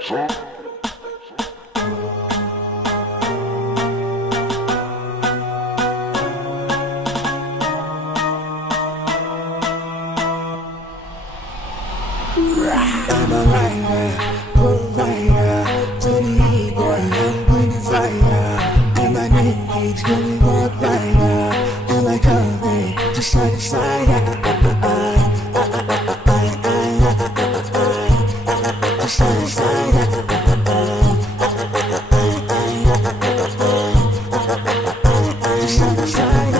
I'm a writer, provider, to the E-boy, I'm going to fire. And my name keeps going walk rider, and like a just side to side, just side to side, just side to side.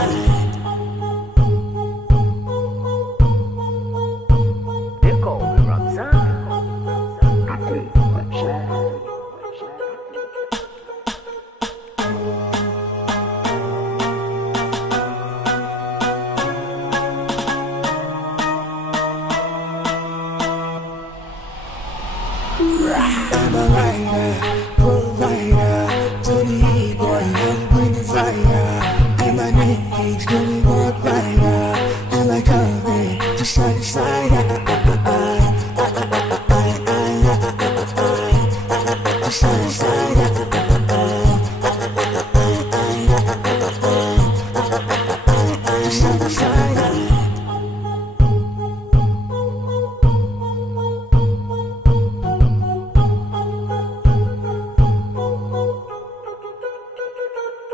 I'm a writer, provider, to the E-boy, I'm going to fire. And my name keeps going walk rider, and like a just side to side, just side to side, just side to side.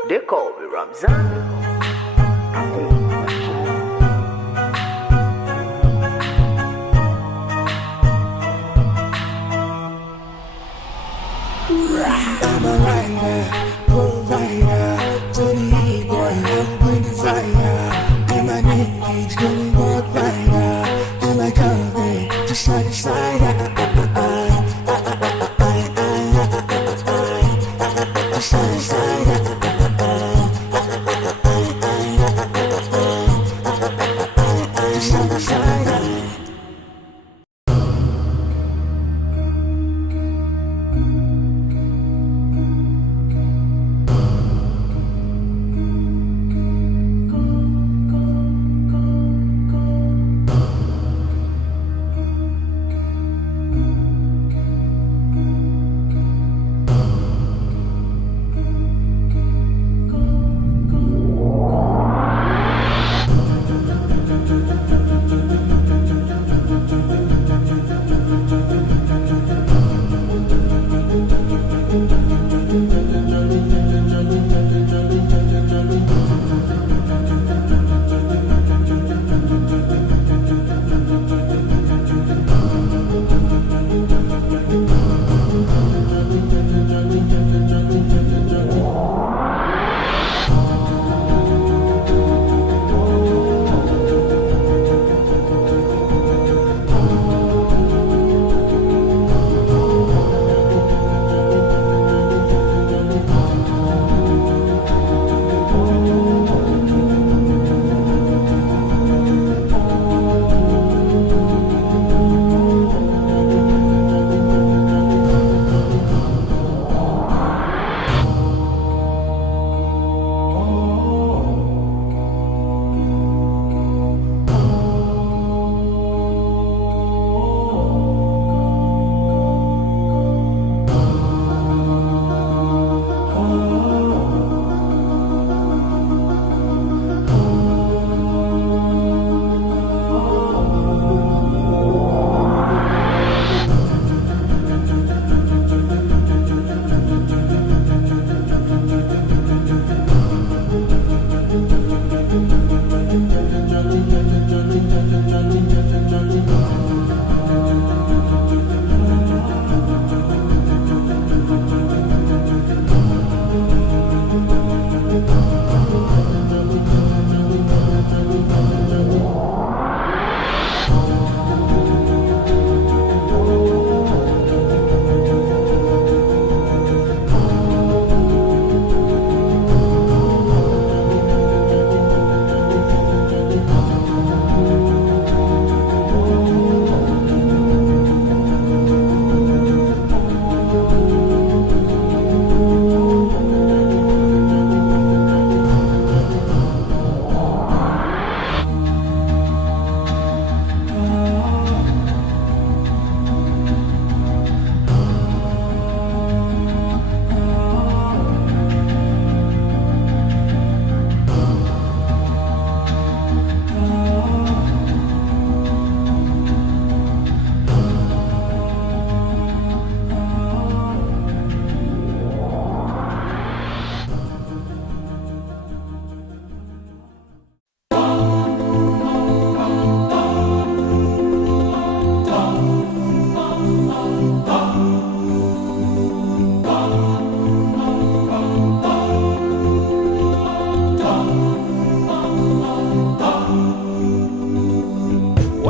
They call me Ramzan. I'm a writer, provider, to the E-boy, I'm going to fire. And my name keeps going walk rider, and like a just side to side, just side to side.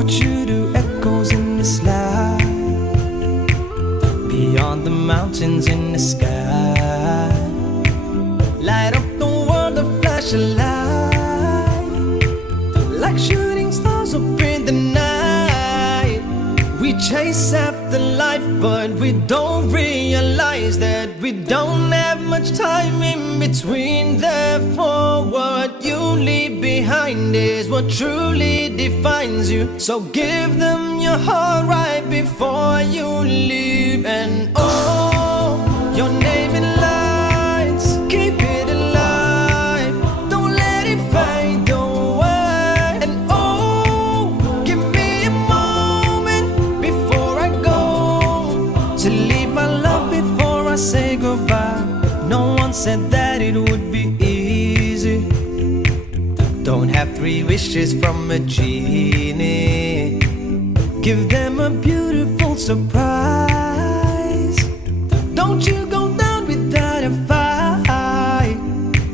Watch you do echoes in the sky, beyond the mountains in the sky. Light up the world, a flash of light, like shooting stars up in the night. We chase after life, but we don't realize that we don't have much time in between. Therefore, what you leave behind is what truly defines you. So give them your heart right before you leave. And oh, your name in lights, keep it alive, don't let it fade away. And oh, give me a moment before I go, to leave my love before I say goodbye. No one said that it would be easy. Don't have 3 wishes from a genie. Give them a beautiful surprise. Don't you go down without a fight.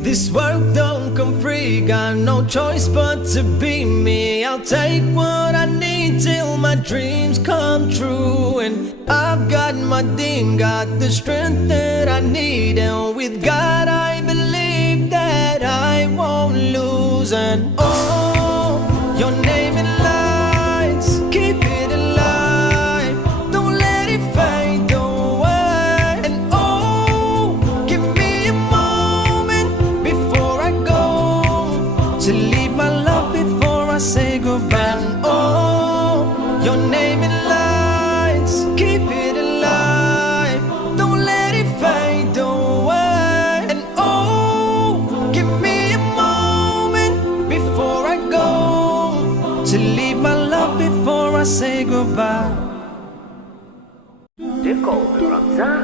This world don't come free, got no choice but to be me. I'll take what I need till my dreams come true. And I've got my team, got the strength that I need. And with God I believe that I won't lose. And oh, your name in lights, keep it alive, don't let it fade away. And oh, give me a moment before I go, to leave my love before I say goodbye. And oh, your name in lights, keep it alive, don't let it fade away. And oh, give me a moment before I go, to leave my love before I say goodbye. They call me Ramzan.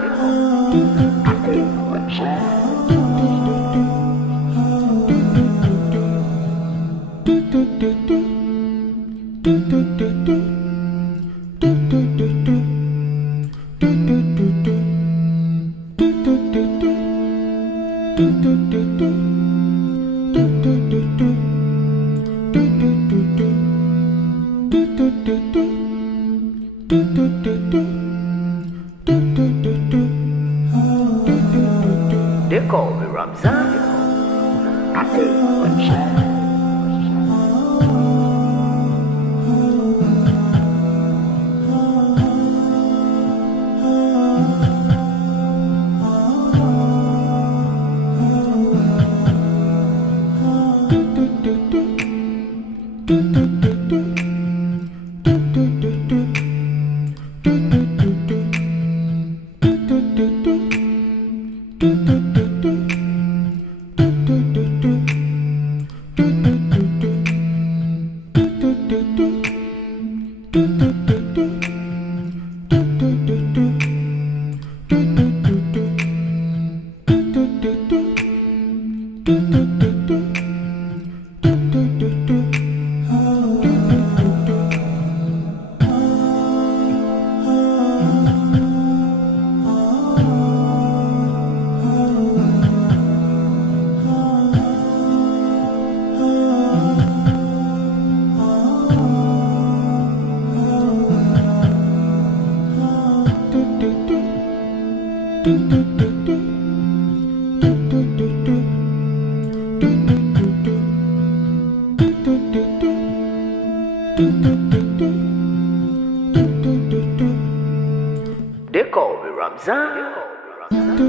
They call me Ramzan. They call me Ramzan. Do